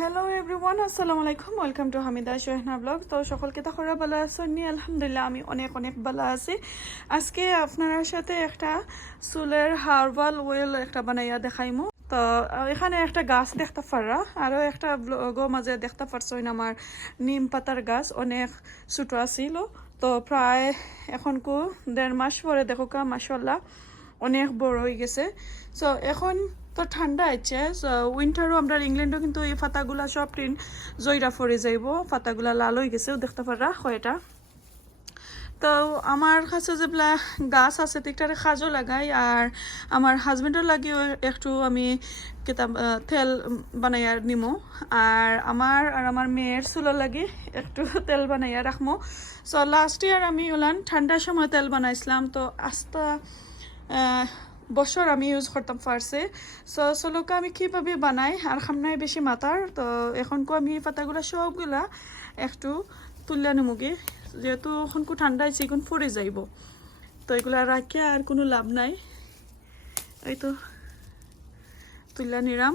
Hello everyone, আসসালামু আলাইকুম। Welcome to hamidashuhenavlogs। তো সকলকে তো খরা ভালো আছেন নি? আলহামদুলিল্লাহ আমি অনেক অনেক ভালো আছি। আজকে আপনার সাথে একটা চুলের হার্বাল অয়েল একটা বানাইয়া দেখাইমু। তো এখানে একটা গাছ দেখতে পারা, আরও একটা ব্লগও মাঝে দেখতে পারছেন আমার নিম পাতার গাছ অনেক ছোট আছিল। তো প্রায় এখনকু 1.5 মাস পরে দেখো কা মাশাআল্লাহ অনেক বড় হয়ে গেছে। সো এখন তো ঠান্ডা আছে, উইন্টারও আমরা ইংল্যান্ডও কিন্তু এই পাতাগুলা সব টিন জয়রা ফরে যাইব, পাতাগুলা লাল হয়ে গেছে দেখতে পারা হয়টা। তো আমার কাছে যেগুলা গাছ আছে ঠিকঠাক কাজও লাগাই, আর আমার হাজবেন্ডের লাগিও একটু আমি কিতাব তেল বানাইয়া নিমো, আর আমার মেয়ের চুলের লাগি একটু তেল বানাইয়া রাখবো। সো লাস্ট ইয়ার আমি ওলান ঠান্ডার সময় তেল বানাইছিলাম, তো আস্তা বছর আমি ইউজ করতাম পারছে। সো চলোকে আমি কীভাবে বানাই আর খামনায় বেশি মাতার, তো এখনকো আমি পাতাগুলা সবগুলা একটু তুললে নেমুগে, যেহেতু এখনকো ঠান্ডা আছে এখন পরে যাইব। তো এগুলা রাখিয়া আর কোনো লাভ নাই, এই তো তুললে নিলাম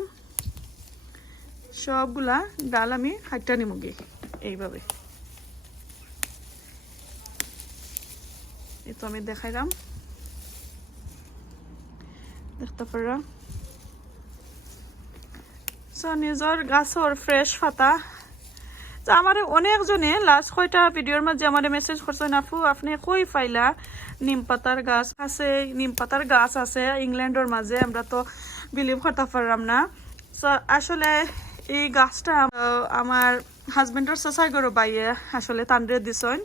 সবগুলা ডাল আমি হাইটা নেমুগে এইভাবে। এই তো আমি দেখাইলাম দেখতে পারা। সো নিজের গাছর ফ্রেশ পাতা, তো আমার অনেকজনে লাস্ট কয়টা ভিডিওর মাঝে আমার মেসেজ করছেন, আপু আপনি কই পাইলা নিম পাতার গাছ আছে? নিম পাতার গাছ আছে ইংল্যান্ডের মাঝে, আমরা তো বিলিভ করতে পারলাম না। সো আসলে এই গাছটা আমার হাজবেন্ডের চাচাই গরু বাইয়ে আসলে তানরে দিছেন।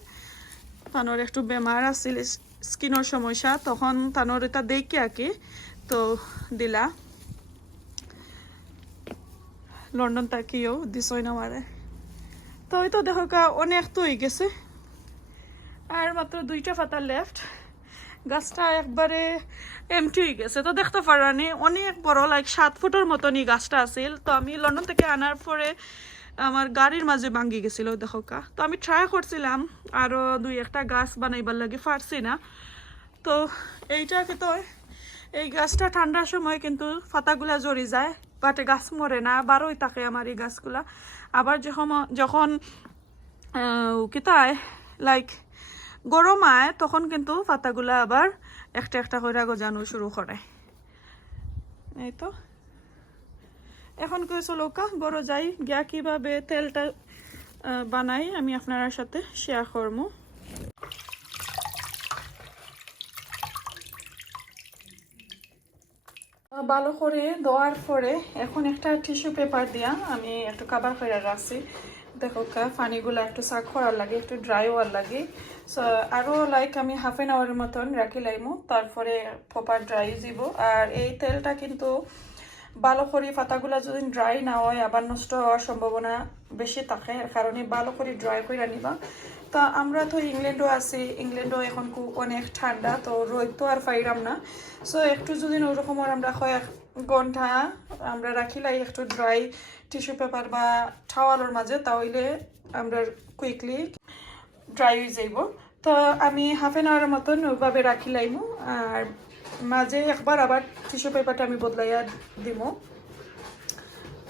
তানোর একটু বেমার আছিল, স্কিনের সমস্যা, তখন তানোর এটা দেখি আঁকি তো দিলা লন্ডন তাকিও দিছই না মারে। তো ওই তো দেখো অনেক তো হয়ে গেছে, আর মাত্র 2টা পাতা লেফট, গাছটা একবারে এমটি হয়ে গেছে। তো দেখতে পারানি অনেক বড়, লাইক 7 ফুটের মতনই গাছটা আছিল। তো আমি লন্ডন থেকে আনার পরে আমার গাড়ির মাঝে ভাঙ্গি গেছিল দেখো কা। তো আমি ট্রাই করছিলাম আরও 2-1টা গাছ বানাইবার লাগে, পারছি না। তো এইটাকে তো এই গাছটা ঠান্ডার সময় কিন্তু পাতাগুলা জড়ি যায়, বাট গাছ মরে না, বারোই থাকে আমার এই গাছগুলা। আবার যখন কিতায় লাইক গরম আয় তখন কিন্তু পাতাগুলা আবার একটা একটা করে গজানো শুরু করে। এই তো এখন কে চলৌকা বড় যাই গিয়া কিভাবে তেলটা বানাই আমি আপনার সাথে শেয়ার করবো। ভালো করে দেওয়ার পরে এখন একটা টিস্যু পেপার দিয়া আমি একটু কাবার করে রাখছি। দেখো পানিগুলো একটু সাক করার লাগে, একটু ড্রাই হওয়ার লাগে। সো আরও লাইক আমি হাফ অ্যান আওয়ারের মতন রাখি লাইমু, তারপরে প্রপার ড্রাই দিব। আর এই তেলটা কিন্তু ভালো করে পাতাগুলা যদি ড্রাই না হয় আবার নষ্ট হওয়ার সম্ভাবনা বেশি থাকে, এর কারণে ভালো করে ড্রাই করে নিবা। তা আমরা তো ইংল্যান্ডও আছি, ইংল্যান্ডও এখন অনেক ঠান্ডা, তো রোদ তো আর পাইরাম না। সো একটু যদি ওরকম আমরা কয়েক ঘন্টা আমরা রাখিলাই একটু ড্রাই টিস্যু পেপার বা টাওয়ালের মাঝে, তাহলে আমরা কুইকলি ড্রাই হয়ে যাইব। তো আমি হাফ অ্যান আওয়ারের মতন ওইভাবে রাখিলাইমু, আর মাঝে একবার আবার টিস্যু পেপারটা আমি বদলাইয়া দিব।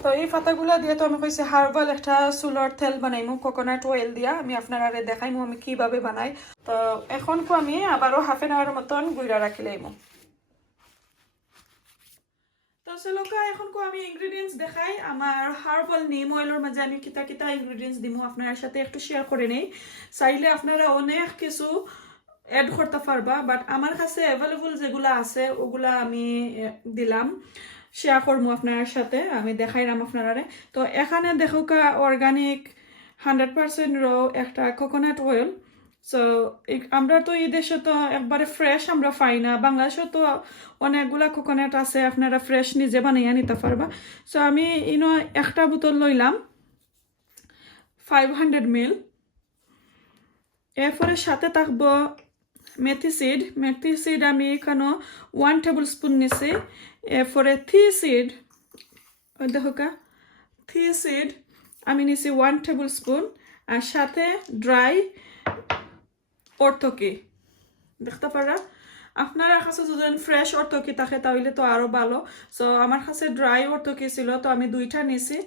তো এই পাতাগুলা দিয়ে তো আমি কইছি হার্বাল একটা চুলর তেল বানাইমু কোকোনাট অয়েল দিয়া, আমি আপনারা দেখাইমু আমি কিভাবে বানাই। তো এখন আমি আবারও হাফ অ্যান আওয়ার মতন গুইরা রাখিলাইমু। তো চলোকা এখন আমি ইনগ্রেডিয়েন্টস দেখাই। আমার হার্বাল নিম অয়েলের মাঝে আমি কিতা কিতা ইনগ্রেডিয়েন্টস দিমু আপনার সাথে একটু শেয়ার করে নেই। চাইলে আপনারা অনেক কিছু অ্যাড করতে পারবা, বাট আমার কাছে অ্যাভেলেবল যেগুলা আছে ওগুলা আমি দিলাম, শেয়ার করবো আপনার সাথে, আমি দেখাইলাম আপনারা। তো এখানে দেখো অর্গানিক 100% র একটা কোকোনাট অয়েল। সো আমরা তো এই দেশে তো একবারে ফ্রেশ আমরা পাই না, বাংলাদেশে তো অনেকগুলা কোকোনাট আছে, আপনারা ফ্রেশ নিজে বানিয়ে নিতে পারবা। সো আমি একটা বোতল লইলাম 500 ml। এরপরে সাথে থাকবো মেথি সিড আমি এখানে 1 টেবিল স্পুন নিছি। এরপরে দেখো থি সিড আমি নিছি 1 টেবিল স্পুন, আর সাথে ড্রাই অর্থকি দেখতে পারা। আপনার কাছে যদি ফ্রেশ অর্থকি থাকে তাহলে তো আরো ভালো। সো আমার কাছে ড্রাই অর্থকি ছিল, তো আমি দুইটা নিছি।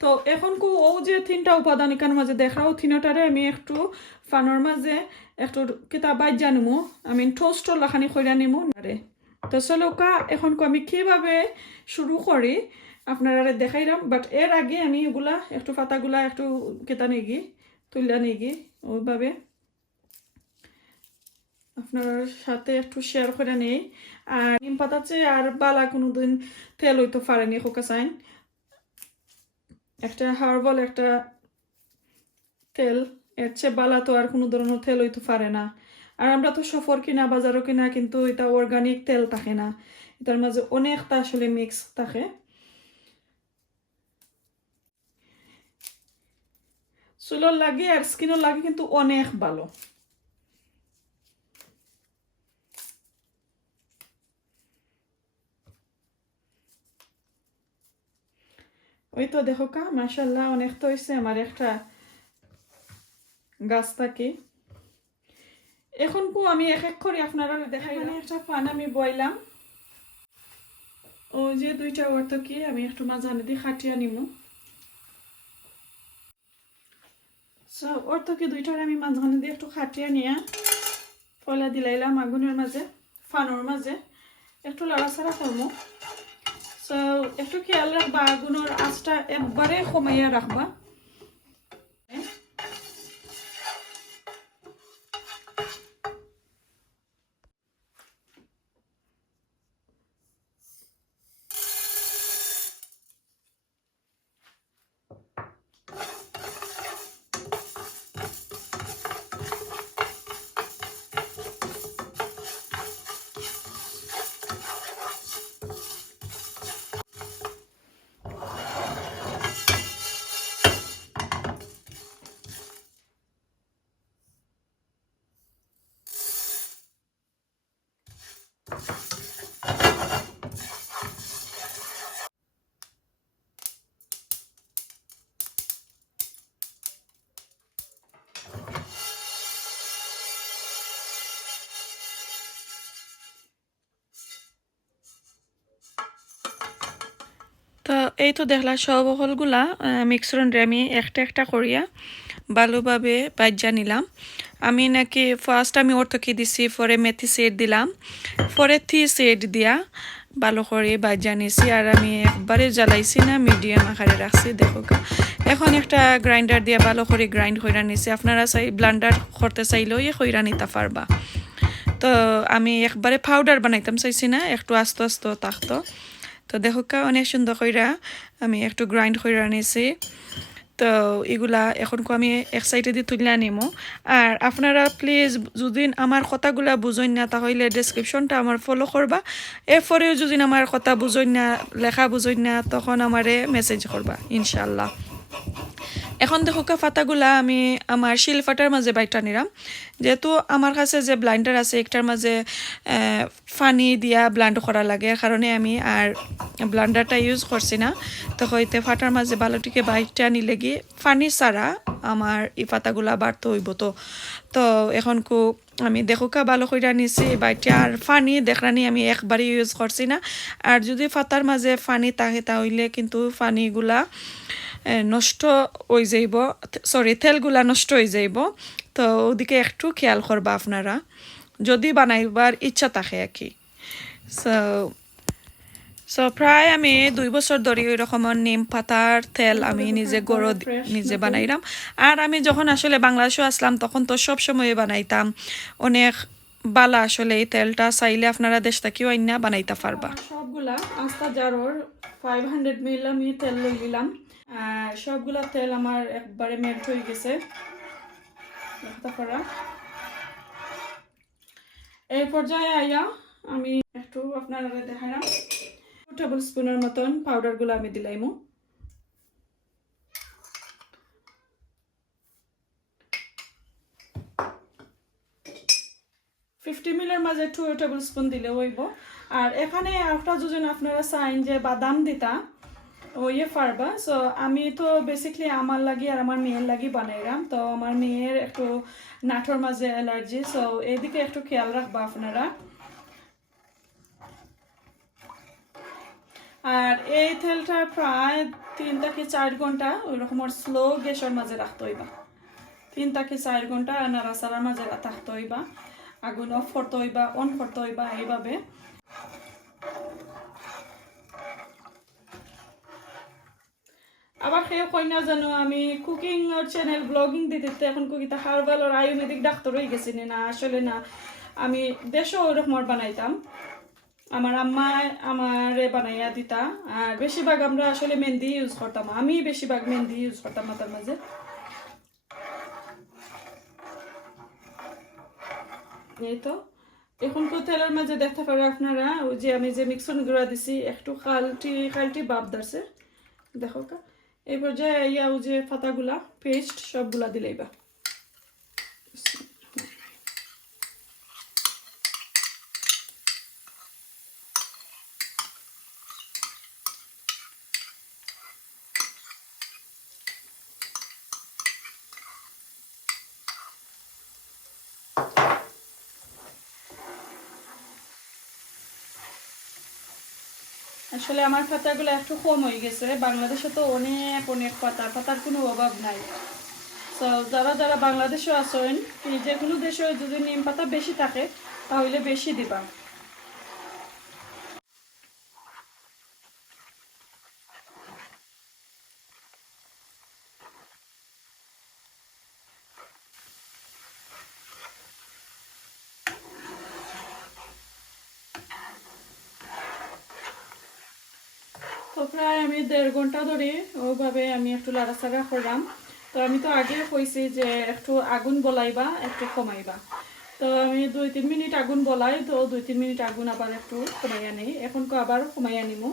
তো এখন ও যে তিনটা উপাদান এখান মাঝে দেখাও, তিনটারে আমি একটু ফানোর মাঝে একটু কিতাবাই জানিমু, আমি টোস্ট লাখানি খৈরা নিমু নারে। তো চলো এখন আমি কিভাবে শুরু করি আপনারা দেখাইলাম, বাট এর আগে আমি এগুলা একটু পাতাগুলা একটু কেতা নিগি তুললা নিগি ওইভাবে আপনার সাথে একটু শেয়ার করে নেই। আর নিম পাতা চেয়ে আর বালা কোনোদিন তেল হইতে পারেনি খোকা চাইন, একটা হার্বাল একটা তেল, এর চেয়ে বালা তো আর কোনো ধরনের তেল হইতে পারে না। আর আমরা তো সফর কিনা বাজারও কিনা কিন্তু এটা অর্গানিক তেল থাকে না, এটার মাঝে অনেকটা আসলে মিক্স থাকে। চুলোর লাগে আর স্কিনের লাগে কিন্তু অনেক ভালো। ওই তো দেখো মাশাআল্লাহ অনেক তো হয়েছে আমার একটা গাছ থাকে। এখন আমি এক এক করে আপনারা দেখাই, একটা পান আমি বইলাম, ও যে দুইটা অর্থকি আমি একটু মাঝানে দিয়ে খাটিয়া নিমু। অর্থকি দুইটার আমি মাঝখানে দিয়ে একটু খাটিয়া নিয়ে পয়লা দিলাইলাম আগুনের মাঝে, ফানোর মাঝে একটু লাড়াচাড়া করবো। সো একটু খেয়াল রাখবা আগুনের আঁচটা একবারে কমাইয়া রাখবা। তো এই তো দেখলা সব হলগুলা মিক্সরনরে আমি একটা একটা করিয়া ভালোভাবে বাজ্যা নিলাম। আমি নাকি ফার্স্ট আমি অর্থকি দিছি, পরে মেথি সেট দিলাম, পরে থি সেট দিয়া ভালো করে বাজ্যা নিছি। আর আমি একবারে জ্বালাইছি না, মিডিয়াম আকারে রাখছি। দেখো এখন একটা গ্রাইন্ডার দিয়া ভালো করে গ্রাইন্ড কইরা নিছি। আপনারা চাই ব্লান্ডার করতে চাইলেও কইরা নিতে পারবা। তো আমি একবারে পাউডার বানাইতাম চাইছি না, একটু আস্তে আস্তে থাকতো। তো দেখো অনেক সুন্দর কইরা আমি একটু গ্রাইন্ড কইরা নিছি। তো এগুলা এখন আমি এক সাইডে দিয়ে তুলে আনিমো। আর আপনারা প্লিজ যদি আমার কথাগুলা বুঝেন না তাহলে ডেসক্রিপশনটা আমার ফলো করবা। এরপরেও যদি আমার কথা বুঝেন না, লেখা বুঝেন না, তখন আমারে মেসেজ করবা ইনশাল্লাহ। এখন দেখো ফাটাগুলা আমি আমার শিলফাটার মাঝে বাইটা নিলাম, যেহেতু আমার কাছে যে ব্লাইন্ডার আছে একটার মাঝে পানি দিয়া ব্লান্ড করা লাগে, কারণে আমি আর ব্লান্ডারটা ইউজ করছি না। তো হইতে ফাটার মাঝে বালুটিকে বাইটা নিলে গিয়ে পানি ছাড়া আমার এই পাতাগুলা বাড়তে হইব। তো এখন আমি দেখো ভালো করে নিছি বাইটা, আর পানি দেখরানি আমি একবারই ইউজ করছি না। আর যদি ফাতার মাঝে পানি থাকে তাহলে কিন্তু পানিগুলা নষ্ট হয়ে যাইব, সরি তেলগুলা নষ্ট হয়ে যাইব। তো ওদিকে একটু খেয়াল করবা আপনারা যদি বানাইবার ইচ্ছা থাকে আর কি। সো প্রায় আমি 2 বছর ধরে ওই রকমের নিম পাতার তেল আমি নিজে গড় নিজে বানাইলাম। আর আমি যখন আসলে বাংলাদেশে আসলাম তখন তো সব সময় বানাইতাম, অনেক বালা আসলে এই তেলটা চাইলে আপনারা দেশ থেকেও আইনা বানাইতে পারবা। সবগুলা আস্তা জারোর 500 ml আমি তেল লই দিলাম। আর সবগুলা তেল আমার একবারে মেল্ট হয়ে গেছে। এই পর্যায়ে আইয়া আমি একটু আপনারা দেখালাম 2 টেবিল স্পুনের মতন পাউডার গুলো আমি দিলাইমু। মিলের মাঝে 2 টেবিল স্পুন দিলে হইব। আর এখানে একটা যদি আপনারা চাইন যে বাদাম দিতা ওইয়ে পারবা। সো আমি তো বেসিকলি আমার লাগি আর আমার মেয়ের লাগি বানাইলাম। তো আমার মেয়ের একটু নাটোর মাঝে অ্যালার্জি, সো এইদিকে একটু খেয়াল রাখবা আপনারা। আর এই তেলটা প্রায় 3 থেকে 4 ঘন্টা ওই রকম স্লো গ্যাসের মাঝে রাখতে হইবা। 3 থেকে 4 ঘন্টা নাড়াচাড়ার মাঝে থাকতে হইবা, আগুন অফ করতে হইবা, অন করতে হইবা এইভাবে। আবার কেউ কই না জানো আমি কুকিং চ্যানেল ব্লগিং দিতে এখন কুকিটা হার্বাল আর আয়ুর্বেদিক ডাক্তার হয়ে গেছি না, আসলে না, আমি দেশও ওইরকম বানাইতাম। আমার আম্মা আমারে বানাইয়া দিতা। আর বেশিরভাগ আমরা আসলে মেহেন্দি ইউজ করতাম, আমি বেশিরভাগ মেহেন্দি ইউজ করতাম মাথার মাঝে। এই তো এখন তো তেলের মাঝে দেখতে পারো আপনারা ওই যে আমি যে মিক্সন গুঁড়া দিছি একটু কালটি কালটি ভাব ধরছে, দেখো কা। এই পর্যায়ে ইয়া ওই যে পাতাগুলা পেস্ট সবগুলা দিলেইবা। আসলে আমার পাতাগুলো একটু কম হয়ে গেছে, বাংলাদেশে তো অনেক অনেক পাতা, পাতার কোনো অভাব নাই। তো যারা যারা বাংলাদেশে আসেন কি যে কোনো দেশে যদি নিম পাতা বেশি থাকে তাহলে বেশি দিবা। তো প্রায় আমি 1.5 ঘন্টা ধরে ওইভাবে আমি একটু লাড়াচাড়া করলাম। তো আমি তো আগে কইছি যে একটু আগুন বলাইবা একটু কমাইবা। তো আমি 2-3 মিনিট আগুন বলাই, তো 2-3 মিনিট আগুন আবার একটু কমাইয়া নিই, এখন আবার কমাইয়া নিমু।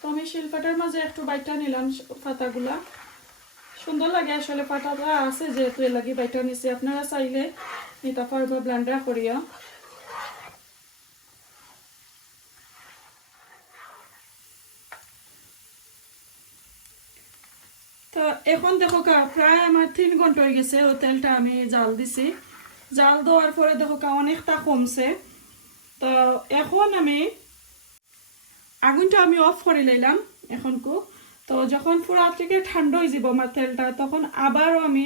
তো আমি শিলপাটার মাঝে একটু বাইটা নিলাম পাতাগুলা, সুন্দর লাগে আসলে পাতাটা আছে যেহেতু এর লাগি বাইটা নিছি। আপনারা চাইলে এটা পারবা ব্লেন্ডার করিয়া। তো এখন দেখো কা প্রায় আমার 3 ঘন্টা হয়ে গেছে ও তেলটা আমি জাল দিছি। জাল দেওয়ার পরে দেখো কা অনেকটা কমছে। তো এখন আমি আগুনটা আমি অফ করে নিলাম এখন কো। তো যখন পুরা থেকে ঠান্ডা হয়ে যাব আমার তেলটা তখন আবারও আমি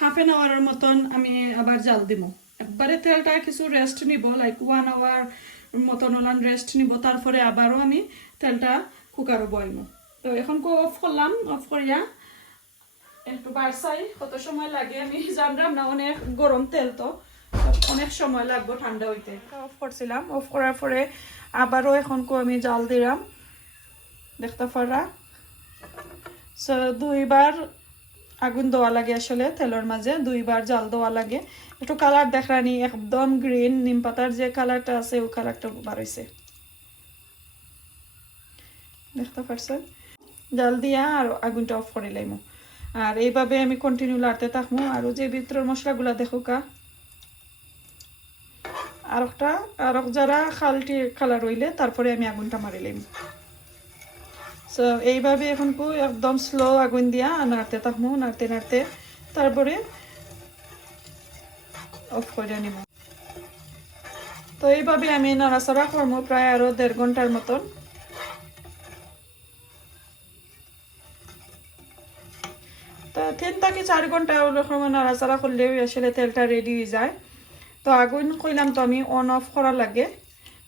হাফ এন আওয়ারের মতন আমি আবার জাল দিব। একবারে তেলটা কিছু রেস্ট নিব, লাইক 1 আওয়ার মতন ওলান রেস্ট নিব, তারপরে আবারও আমি তেলটা কুকারে বইব। তো এখন কো অফ করলাম, অফ করিয়া একটু বাড়ছাই কত সময় লাগে আমি জানলাম না, অনেক গরম তেল তো অনেক সময় লাগবে ঠান্ডা হইতে। অফ করছিলাম, অফ করার পরে আবারও এখন আমি জাল দিলাম, দেখতে পারা। সো 2বার আগুন দেওয়া লাগে, আসলে তেলের মাঝে 2বার জাল দেওয়া লাগে। একটু কালার দেখানি একদম গ্রিন নিম পাতার যে কালারটা আছে ওই কালারটা বার হয়েছে, দেখতে পারছেন। জাল দিয়া আর আগুনটা অফ করে লাইমু। আর এইভাবে আমি কন্টিনিউ লাড়তে থাকবো। আর যে ভিতরের মশলাগুলা দেখো কা আর একটা আর যারা খালটি কালার হইলে তারপরে আমি আগুনটা মারি লাইম। সো এইভাবে এখন একদম স্লো আগুন দিয়া নাড়তে থাকবো, নাড়তে নাড়তে তারপরে অফ করে নিব। তো এইভাবে আমি নাড়াচাড়া করবো প্রায় আরো 1.5 ঘন্টার মতন। তো 3 থেকে 4 ঘন্টা ওরকম নাড়াচাড়া করলেও আসলে তেলটা রেডি হয়ে যায়। তো আগুন কইলাম তো আমি অন অফ করা লাগে,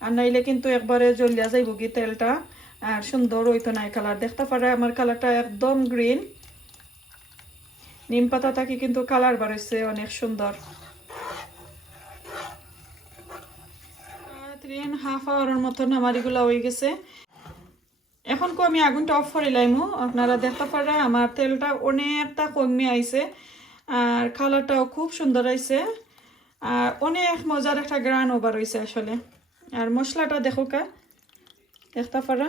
আর নাইলে কিন্তু একবারে জ্বলিয়া যাইব কি তেলটা, আর সুন্দর হইতো নাই কালার। দেখতে পারে আমার কালারটা একদম গ্রিন, নিম পাতা থাকি কিন্তু কালার বার হয়েছে অনেক সুন্দর। 3.5 আওয়ারের মতন আমার এগুলা হয়ে গেছে। এখন আমি আগুনটা অফ করে লাইমু। আপনারা দেখতে পারে আমার তেলটা অনেকটা কমে আইছে আর কালারটাও খুব সুন্দর আইছে আর অনেক মজার একটা গ্রান ওভার হয়েছে আসলে। আর মশলাটা দেখো কা, দেখতে পারা।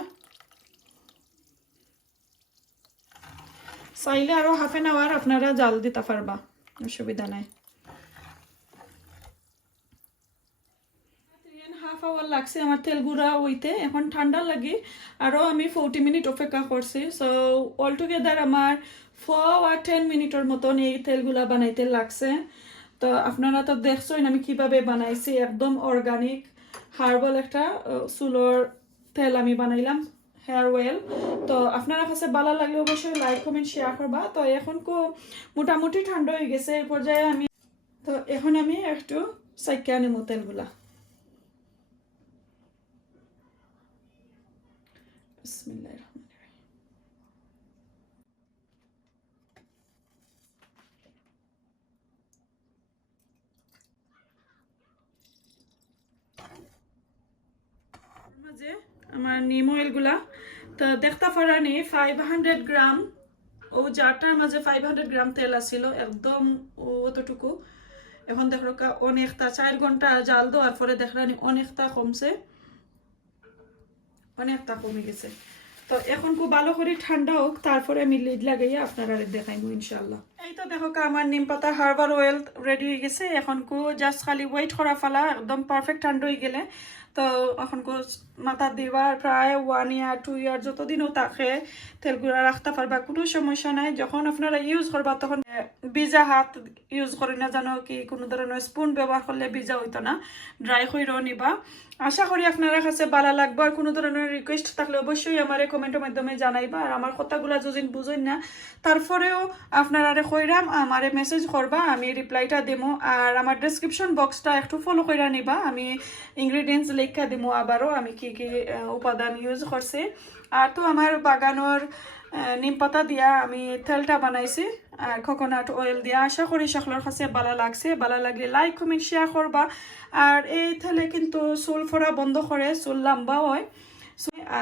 চাইলে আরো হাফ এন আওয়ার আপনারা জাল দিতে পারবা, অসুবিধা নাই। 3.5 হাওয়া লাগছে আমার তেল গুঁড়া হইতে, এখন ঠান্ডা লাগে আরও আমি 40 মিনিট অপেক্ষা করছি। সো অল টুগেদার আমার 4 আর 10 মিনিটের মতন এই তেলগুলা বানাইতে লাগছে। তো আপনারা তো দেখছেন আমি কিভাবে বানাইছি, একদম অর্গানিক হার্বাল একটা চুলোর তেল আমি বানাইলাম, হেয়ার অয়েল। তো আপনারা কাছে ভালো লাগলে অবশ্যই লাইক কমেন্ট শেয়ার করবা। তো এখন মোটামুটি ঠান্ডা হয়ে গেছে, এই পর্যায়ে আমি তো এখন আমি একটু সাইকা নেবো তেলগুলা। বিসমিল্লাহির রহমানির রহিম। মাঝে আমার নিম অয়েলগুলা তো দেখতে পারানি 500 গ্রাম, ও জারটার মাঝে 500 গ্রাম তেল আছিল একদম অতটুকু। এখন দেখো অনেকটা 4 ঘন্টা জাল দেওয়ার পরে দেখলানি অনেকটা কমছে, অনেকটা কমে গেছে। তো এখন খুব ভালো করে ঠান্ডা হোক, তারপরে আমি লিড লাগাইয়া আপনারা দেখাইবো ইনশাল্লাহ। এই তো দেখো আমার নিম পাতা হার্বাল অয়েল রেডি হয়ে গেছে। এখন জাস্ট খালি ওয়েট করা ফেলা, একদম পারফেক্ট ঠান্ডা হয়ে গেলে তো এখন মাথা দিবা প্রায় 1 ইয়ার 2 ইয়ার যতদিনও থাকে তেলগুলা রাখতে পারবা, কোনো সমস্যা নাই। যখন আপনারা ইউজ করবা তখন ভিজা হাত ইউজ করে না, জানো কি কোনো ধরনের স্পুন ব্যবহার করলে ভিজা হইতো না, ড্রাই করেও নিবা। আশা করি আপনারা কাছে ভালো লাগবে। আর কোনো ধরনের রিকোয়েস্ট থাকলে অবশ্যই আমার কমেন্টের মাধ্যমে জানাইবা। আর আমার কথাগুলো যদি বুঝেন না তারপরেও আপনারা কইরাম আমারে মেসেজ করবা, আমি রিপ্লাইটা দেবো। আর আমার ডেসক্রিপশন বক্সটা একটু ফলো করে নিবা, আমি ইনগ্রিডিয়েন্টস লেখা দেবো আবারও আমি কি কি উপাদান ইউজ করছি। আর তো আমার বাগানোর নিম পাতা দিয়া আমি তেলটা বানাইছি আর কোকোনাট অয়েল দিয়া। আশা করি সকলের কাছে ভালো লাগছে, ভালো লাগলে লাইক কমেন্ট শেয়ার করবা। আর এই তেলে কিন্তু চুল ফোড়া বন্ধ করে, চুল লম্বা হয়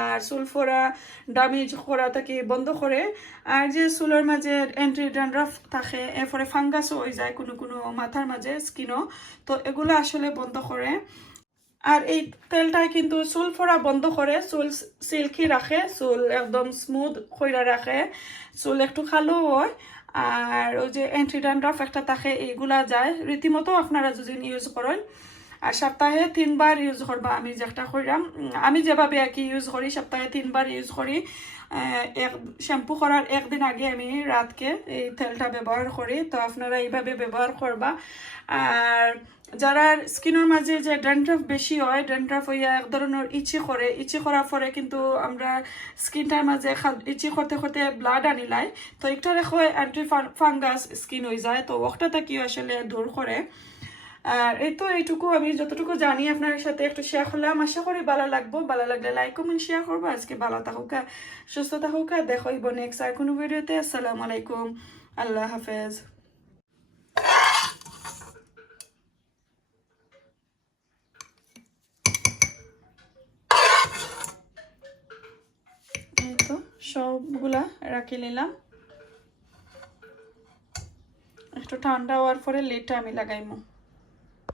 আর চুল ফোড়া ড্যামেজ করা থেকে বন্ধ করে। আর যে চুলের মাঝে এন্টি ড্যান্ড্রাফ থাকে, এরপরে ফাঙ্গাসও হয়ে যায় কোনো কোনো মাথার মাঝে স্কিনও, তো এগুলো আসলে বন্ধ করে। আর এই তেলটাই কিন্তু চুল ফোড়া বন্ধ করে, চুল সিল্কি রাখে, চুল একদম স্মুথ কইরা রাখে, চুল একটু কালো হয়। আর ওই যে অ্যান্টি ড্যান্ড্রাফ একটা থাকে, এইগুলা যায় রীতিমতো আপনারা যদি ইউজ করেন। আর সপ্তাহে 3 বার ইউজ করবা, আমি যেটা কইরাম আমি যেভাবে আর কি ইউজ করি, সপ্তাহে 3 বার ইউজ করি। শ্যাম্পু করার একদিন আগে আমি রাতকে এই তেলটা ব্যবহার করি, তো আপনারা এইভাবে ব্যবহার করবা। আর যারা স্কিনের মাঝে যে ড্যান্ড্রাফ বেশি হয়, ড্যান্ড্রাফ হইয়া এক ধরনের ইচি করে, ইচি করার পরে কিন্তু আমরা স্কিনটার মাঝে ইচি করতে করতে ব্লাড আনিলাই, তো একটা রেখো অ্যান্টি ফাঙ্গাস স্কিন হয়ে যায়, তো ওটাটা কি আসলে দূর করে। আর এই তো এইটুকু আমি যতটুকু জানি আপনার সাথে একটু শেয়ার করলাম। আশা করি ভালো লাগবো, ভালো লাগলে লাইক কমেন্ট শেয়ার করবো। আজকে ভালো থাকুক, সুস্থ থাকুক, দেখাইব নেক্সট আর কোনো ভিডিওতে। আসসালামু আলাইকুম, আল্লাহ হাফেজ। এই তো সবগুলা রাখি নিলাম, একটু ঠান্ডা হওয়ার পরে লেটটা আমি লাগাইমু।